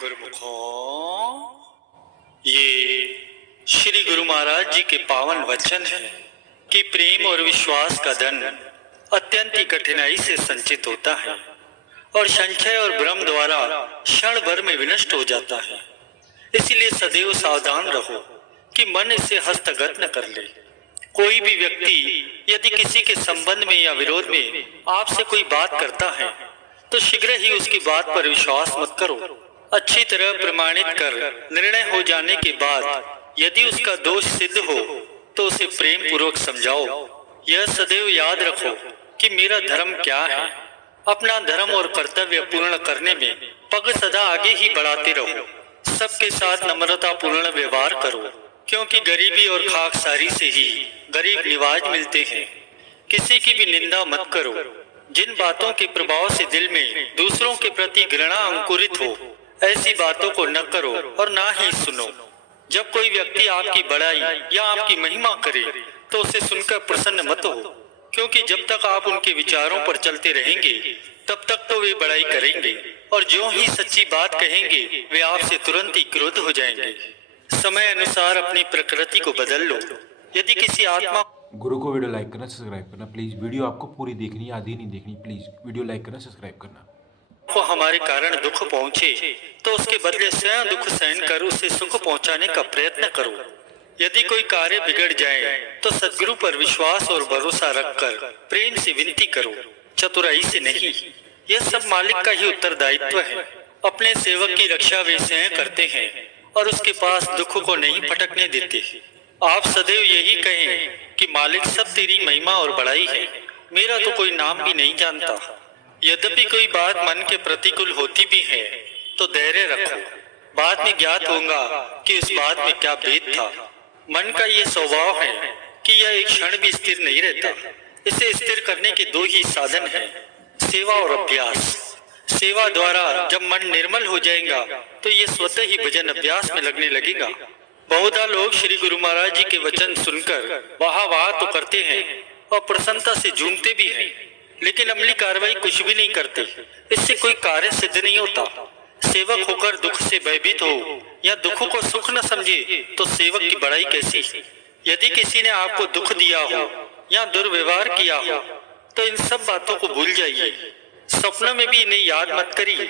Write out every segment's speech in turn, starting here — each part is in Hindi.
गुरुमुखों, ये श्री गुरु महाराज जी के पावन वचन है कि प्रेम और विश्वास का धन अत्यंत ही कठिनाई से संचित होता है और संचय और भ्रम द्वारा क्षण भर में विनष्ट हो जाता है। इसलिए सदैव सावधान रहो कि मन इसे हस्तगत न कर ले। कोई भी व्यक्ति यदि किसी के संबंध में या विरोध में आपसे कोई बात करता है तो शीघ्र ही उसकी बात पर विश्वास मत करो। अच्छी तरह प्रमाणित कर निर्णय हो जाने के बाद यदि उसका दोष सिद्ध हो तो उसे प्रेम पूर्वक समझाओ। यह सदैव याद रखो कि मेरा धर्म क्या है। अपना धर्म और कर्तव्य पूर्ण करने में पग सदा आगे ही बढ़ाते रहो। सबके साथ नम्रता पूर्ण व्यवहार करो, क्योंकि गरीबी और खाकसारी से ही गरीब निवाज मिलते हैं। किसी की भी निंदा मत करो। जिन बातों के प्रभाव से दिल में दूसरों के प्रति घृणा अंकुरित हो, ऐसी बातों को न करो और ना ही सुनो। जब कोई व्यक्ति आपकी बड़ाई या आपकी महिमा करे तो उसे सुनकर प्रसन्न मत हो, क्योंकि जब तक आप उनके विचारों पर चलते रहेंगे तब तक तो वे बड़ाई करेंगे और जो ही सच्ची बात कहेंगे वे आपसे तुरंत ही क्रोध हो जाएंगे। समय अनुसार अपनी प्रकृति को बदल लो। यदि किसी आत्मा गुरु को वीडियो लाइक करना, सब्सक्राइब करना प्लीज। वीडियो आपको पूरी देखनी है, आधी नहीं देखनी। प्लीज वीडियो लाइक करना, सब्सक्राइब करना। को हमारे कारण दुख पहुंचे तो उसके बदले स्वयं दुख सहन कर उसे सुख पहुंचाने का प्रयत्न करो। यदि कोई कार्य बिगड़ जाए तो सद्गुरु पर विश्वास और भरोसा रखकर प्रेम से विनती करो, चतुराई से नहीं। यह सब मालिक का ही उत्तरदायित्व है। अपने सेवक की रक्षा वे स्वयं करते हैं और उसके पास दुख को नहीं फटकने देते। आप सदैव यही कहें कि मालिक सब तेरी महिमा और बड़ाई है, मेरा तो कोई नाम भी नहीं जानता। यद्यपि कोई बात मन के प्रतिकूल होती भी है तो धैर्य रखो। बाद में ज्ञात होगा कि उस बात में क्या भेद था। मन का ये स्वभाव है कि यह एक क्षण भी स्थिर नहीं रहता। इसे स्थिर करने के दो ही साधन हैं, सेवा और अभ्यास। सेवा द्वारा जब मन निर्मल हो जाएगा तो ये स्वतः ही भजन अभ्यास में लगने लगेगा। बहुधा लोग श्री गुरु महाराज जी के वचन सुनकर वाह वाह तो करते हैं और प्रसन्नता से झूमते भी हैं, लेकिन अमली कार्रवाई कुछ भी नहीं करते। इससे कोई कार्य सिद्ध नहीं होता। सेवक होकर दुख से भयभीत हो या दुख को सुख न समझे तो सेवक की बड़ाई कैसी। यदि किसी ने आपको दुख दिया हो या दुर्व्यवहार किया हो तो इन सब बातों को भूल जाइए। सपनों में भी इन्हें याद मत करिए।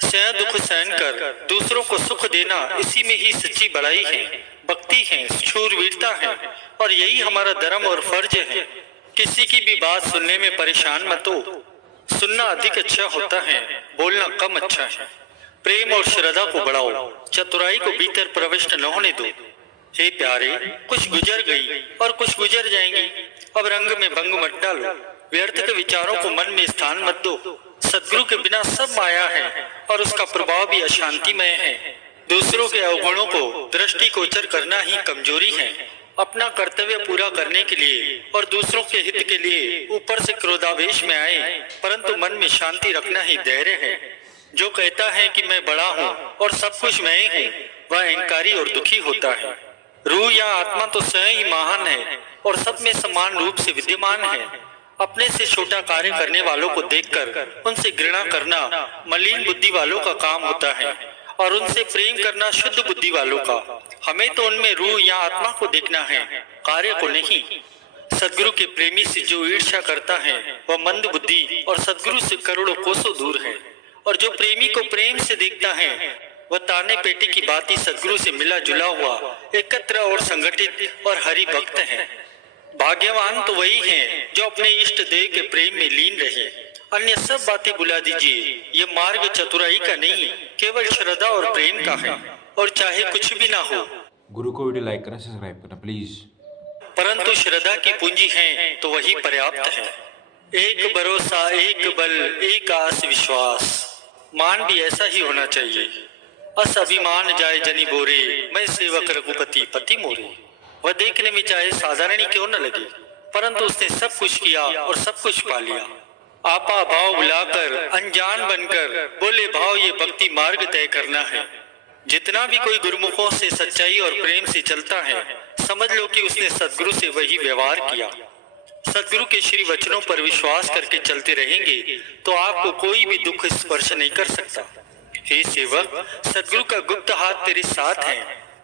स्वयं दुख सहन कर दूसरों को सुख देना, इसी में ही सच्ची बड़ाई है, भक्ति है, शूरवीरता है और यही हमारा धर्म और फर्ज है। किसी की भी बात सुनने में परेशान मत हो। सुनना अधिक अच्छा होता है, बोलना कम अच्छा है। प्रेम और श्रद्धा को बढ़ाओ, चतुराई को भीतर प्रविष्ट न होने दो। हे प्यारे, कुछ गुजर गई और कुछ गुजर जाएंगी। अब रंग में भंग मत डालो। व्यर्थ के विचारों को मन में स्थान मत दो। सद्गुरु के बिना सब माया है और उसका प्रभाव भी अशांतिमय है। दूसरों के अवगुणों को दृष्टिगोचर करना ही कमजोरी है। अपना कर्तव्य पूरा करने के लिए और दूसरों के हित के लिए ऊपर से क्रोधावेश में आए, परंतु मन में शांति रखना ही धैर्य है। जो कहता है कि मैं बड़ा हूँ और सब कुछ मैं हूँ, वह अहंकारी और दुखी होता है। रूह या आत्मा तो स्वयं ही महान है और सब में समान रूप से विद्यमान है। अपने से छोटा कार्य करने वालों को देखकर उनसे घृणा करना मलिन बुद्धि वालों का काम होता है और उनसे प्रेम करना शुद्ध बुद्धि वालों का। हमें तो उनमें रूह या आत्मा को देखना है, कार्य को नहीं। सद्गुरु के प्रेमी से जो ईर्ष्या करता है वह मंद बुद्धि और सद्गुरु से करोड़ों कोसों दूर है। और जो प्रेमी को प्रेम से देखता है वह ताने पेटी की बाती सद्गुरु से मिला जुला हुआ, एकत्र और संगठित और हरि भक्त है। भाग्यवान तो वही है जो अपने इष्ट देव के प्रेम में लीन रहे। अन्य सब बातें बुला दीजिए। ये मार्ग चतुराई का नहीं, केवल श्रद्धा और प्रेम का है, और चाहे कुछ भी ना हो। गुरु को वीडियो लाइक करना, सब्सक्राइब करना प्लीज। परंतु श्रद्धा की पूंजी है तो वही पर्याप्त है। एक भरोसा, एक बल, एक आस विश्वास। मान भी ऐसा ही होना चाहिए। अस अभिमान जाए जनी बोरे, मैं सेवक रघुपति पति मोरे। वह देखने में चाहे साधारण ही क्यों न लगे, परंतु उसने सब कुछ किया और सब कुछ पा लिया। आपा भाव बुलाकर अनजान बनकर बोले भाव, ये भक्ति मार्ग तय करना है। जितना भी कोई गुरुमुखों से सच्चाई और प्रेम से चलता है, समझ लो कि उसने सद्गुरु से वही व्यवहार किया। सद्गुरु के श्री वचनों पर विश्वास करके चलते रहेंगे तो आपको कोई भी दुख स्पर्श नहीं कर सकता। हे सेवक, सदगुरु का गुप्त हाथ तेरे साथ है,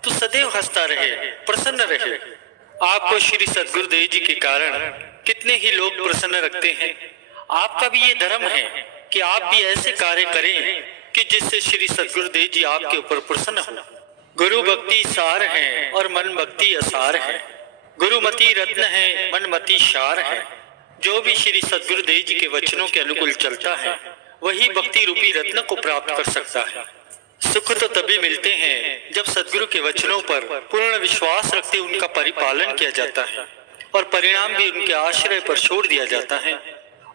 तू सदैव हंसता रहे, प्रसन्न रहे। आपको श्री सदगुरुदेव जी के कारण कितने ही लोग प्रसन्न रखते हैं। आपका भी ये धर्म है कि आप भी ऐसे कार्य करें कि जिससे श्री सदगुरुदेव जी आपके ऊपर प्रसन्न हो। गुरु भक्ति सार है और मन भक्ति असार है। गुरुमति रत्न है, मनमति सार है। जो भी श्री सदगुरुदेव जी के वचनों के अनुकूल चलता है वही भक्ति रूपी रत्न को प्राप्त कर सकता है। सुख तो तभी मिलते हैं जब सदगुरु के वचनों पर पूर्ण विश्वास रखते उनका परिपालन किया जाता है और परिणाम भी उनके आश्रय पर छोड़ दिया जाता है।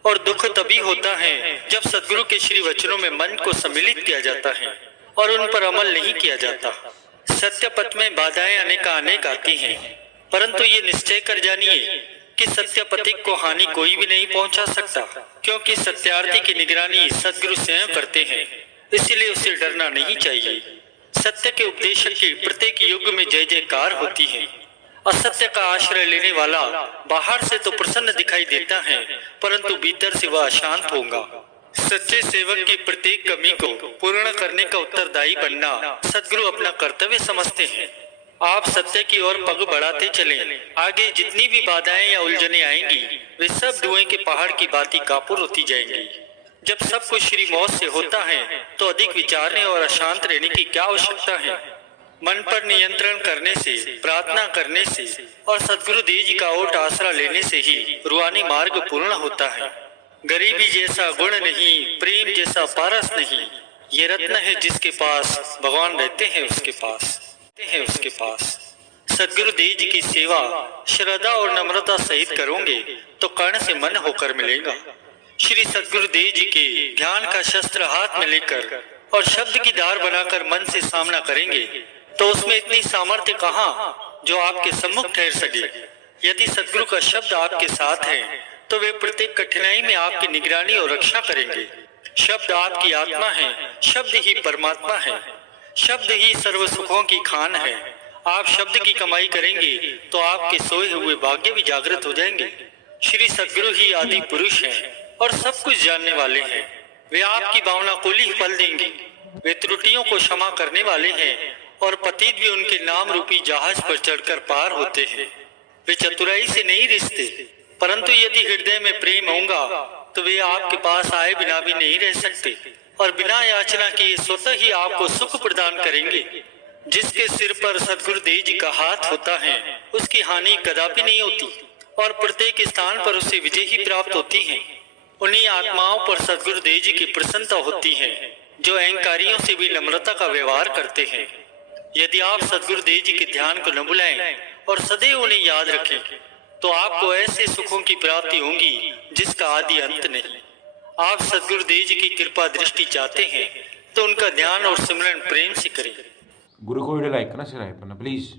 और दुख तभी होता है जब सदगुरु के श्री वचनों में मन को सम्मिलित किया जाता है और उन पर अमल नहीं किया जाता। सत्य पथ में बाधाएं अनेक आती हैं, परंतु ये निश्चय कर जानिए कि सत्य पथिक को हानि कोई भी नहीं पहुंचा सकता, क्योंकि सत्यार्थी की निगरानी सदगुरु स्वयं करते हैं। इसलिए उसे डरना नहीं चाहिए। सत्य के उपदेशक की प्रत्येक युग में जय जयकार होती है। असत्य का आश्रय लेने वाला बाहर से तो प्रसन्न दिखाई देता है, परंतु भीतर से वह अशांत होगा। सच्चे सेवक की प्रत्येक कमी को पूर्ण करने का उत्तरदायी बनना सदगुरु अपना कर्तव्य समझते हैं। आप सत्य की ओर पग बढ़ाते चलें। आगे जितनी भी बाधाएं या उलझने आएंगी वे सब धुएं के पहाड़ की भांति कापुर होती जाएंगी। जब सब कुछ श्री मौत से होता है तो अधिक विचारने और अशांत रहने की क्या आवश्यकता है। मन पर नियंत्रण करने से, प्रार्थना करने से और सदगुरु देव जी का ओट आसरा लेने से ही रूहानी मार्ग पूर्ण होता है। गरीबी जैसा गुण नहीं, प्रेम जैसा पारस नहीं, ये रत्न है जिसके पास भगवान रहते हैं उसके पास। सदगुरु देव जी की सेवा श्रद्धा और नम्रता सहित करोगे तो कर्ण से मन होकर मिलेगा। श्री सदगुरु देव जी के ध्यान का शस्त्र हाथ में लेकर और शब्द की धार बनाकर मन से सामना करेंगे तो उसमें इतनी सामर्थ्य कहाँ जो आपके सम्मुख ठहर सके। यदि सदगुरु का शब्द आपके साथ है तो वे प्रत्येक कठिनाई में आपकी निगरानी और रक्षा करेंगे। शब्द आपकी आत्मा है, शब्द ही परमात्मा है, शब्द ही सर्व सुखों की खान है। आप शब्द की कमाई करेंगे तो आपके सोए हुए भाग्य भी जागृत हो जाएंगे। श्री सदगुरु ही आदि पुरुष हैं और सब कुछ जानने वाले हैं। वे आपकी भावना को ही फल देंगे। वे त्रुटियों को क्षमा करने वाले हैं और पतित भी उनके नाम रूपी जहाज पर चढ़कर पार होते हैं। वे चतुराई से नहीं रिश्ते, परंतु यदि हृदय में प्रेम होगा तो वे आपके पास आए बिना भी नहीं रह सकते और बिना याचना किए स्वतः ही आपको सुख प्रदान करेंगे। जिसके सिर पर सदगुरु देव जी का हाथ होता है उसकी हानि कदापि नहीं होती और प्रत्येक स्थान पर उसे विजय ही प्राप्त होती है। उन्हीं आत्माओं पर सदगुरु देव जी की प्रसन्नता होती है जो अहंकारियों से भी नम्रता का व्यवहार करते हैं। यदि आप सदगुरु देव जी के ध्यान को न भुलाएं और सदैव उन्हें याद रखें तो आपको ऐसे सुखों की प्राप्ति होगी जिसका आदि अंत नहीं। आप सदगुरु देव जी की कृपा दृष्टि चाहते हैं तो उनका ध्यान और सिमरन प्रेम से करें। गुरु को वीडियो लाइक करना, शेयर करना प्लीज।